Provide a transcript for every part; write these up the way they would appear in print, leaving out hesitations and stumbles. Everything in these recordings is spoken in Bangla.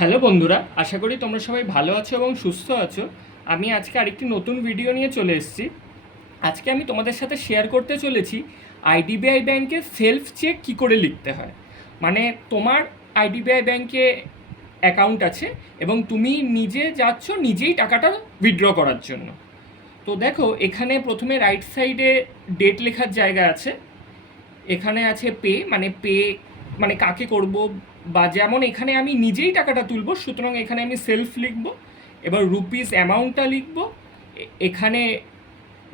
হ্যালো বন্ধুরা, আশা করি তোমরা সবাই ভালো আছো এবং সুস্থ আছো। আমি আজকে আরেকটি নতুন ভিডিও নিয়ে চলে এসেছি। আজকে আমি তোমাদের সাথে শেয়ার করতে চলেছি আইডিবিআই ব্যাংকে সেলফ চেক কী করে লিখতে হয়। মানে তোমার আইডিবিআই ব্যাংকে অ্যাকাউন্ট আছে এবং তুমি নিজে যাচ্ছ নিজেই টাকাটা উইথড্র করার জন্য। তো দেখো, এখানে প্রথমে রাইট সাইডে ডেট লেখার জায়গা আছে। এখানে আছে পে, মানে পে মানে কাকে করব, বা যেমন এখানে আমি নিজেই টাকাটা তুলব, সুতরাং এখানে আমি সেলফ লিখব। এবার রুপিস অ্যামাউন্টটা লিখব, এখানে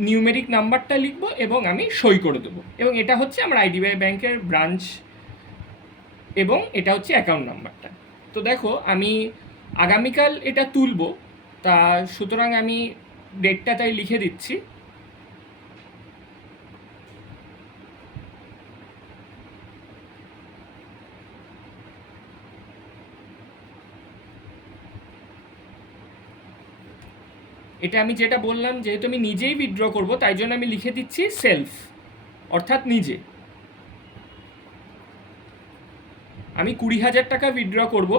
নিউমেরিক নাম্বারটা লিখব এবং আমি সই করে দেবো। এবং এটা হচ্ছে আমার আইডিবিআই ব্যাংকের ব্রাঞ্চ এবং এটা হচ্ছে অ্যাকাউন্ট নাম্বারটা। তো দেখো, আমি আগামীকাল এটা তুলব, তা সুতরাং আমি ডেটটা তাই লিখে দিচ্ছি। এটা আমি যেটা বললাম, যেহেতু আমি নিজেই উইথড্র করব তাই জন্য আমি লিখে দিচ্ছি সেলফ, অর্থাৎ নিজে। আমি 20,000 টাকা উইথড্র করব।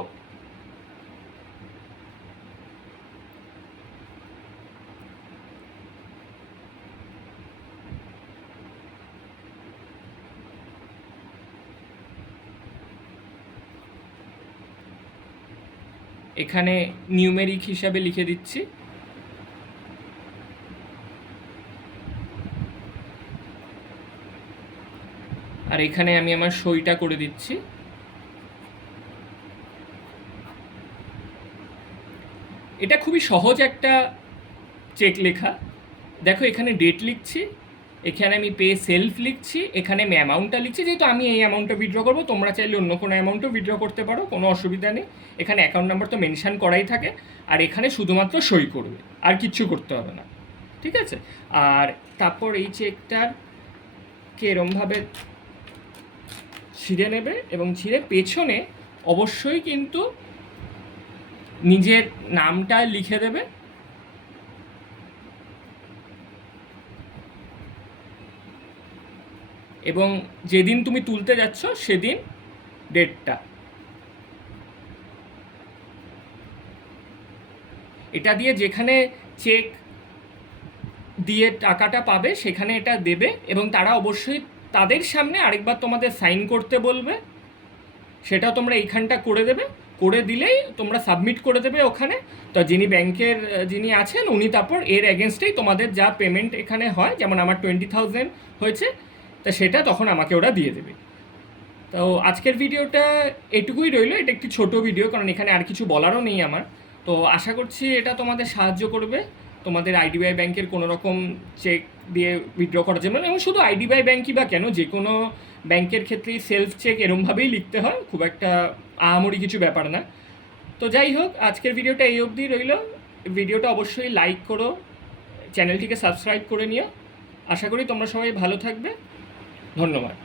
এখানে নিউমেরিক হিসাবে লিখে দিচ্ছি। আর এখানে আমি আমার সইটা করে দিচ্ছি। এটা খুবই সহজ একটা চেক লেখা। দেখো, এখানে ডেট লিখছি, এখানে আমি পে সেলফ লিখছি, এখানে আমি অ্যামাউন্টটা লিখছি। যেহেতু আমি এই অ্যামাউন্টটা উইথড্র করবো, তোমরা চাইলে অন্য কোনো অ্যামাউন্টও উইথড্র করতে পারো, কোনো অসুবিধা নেই। এখানে অ্যাকাউন্ট নাম্বার তো মেনশান করাই থাকে, আর এখানে শুধুমাত্র সই করবে, আর কিচ্ছু করতে হবে না। ঠিক আছে? আর তারপর এই চেকটাকে এরমভাবে ছিঁড়ে নেবে এবং ছিঁড়ে পেছনে অবশ্যই কিন্তু নিজের নামটা লিখে দেবে এবং যেদিন তুমি তুলতে যাচ্ছ সেদিন ডেটটা। এটা দিয়ে যেখানে চেক দিয়ে টাকাটা পাবে সেখানে এটা দেবে এবং তারা অবশ্যই তাদের সামনে আরেকবার তোমাদের সাইন করতে বলবে। সেটা তোমরা এইখানটা করে দেবে, করে দিলেই তোমরা সাবমিট করে দেবে ওখানে। তো যিনি ব্যাংকের যিনি আছেন উনি তারপর এর এগেনস্টেই তোমাদের যা পেমেন্ট এখানে হয়, যেমন আমার 20,000 হয়েছে, তা সেটা তখন আমাকে ওরা দিয়ে দেবে। তো আজকের ভিডিওটা এটুকুই রইলো। এটা একটি ছোট ভিডিও, কারণ এখানে আর কিছু বলারও নেই আমার। তো আশা করছি এটা তোমাদের সাহায্য করবে তোমাদের আইডিবিআই ব্যাংকের কোনো রকম চেক দিয়ে উইথড্র করার জন্য। এবং শুধু আইডিবিআই ব্যাংকই বা কেন, যে কোনো ব্যাংকের ক্ষেত্রেই সেলফ চেক এরমভাবেই লিখতে হয়, খুব একটা আহামরি কিছু ব্যাপার না। তো যাই হোক, আজকের ভিডিওটা এই অবধি রইলো। ভিডিওটা অবশ্যই লাইক করো, চ্যানেলটিকে সাবস্ক্রাইব করে নিও। আশা করি তোমরা সবাই ভালো থাকবে। ধন্যবাদ।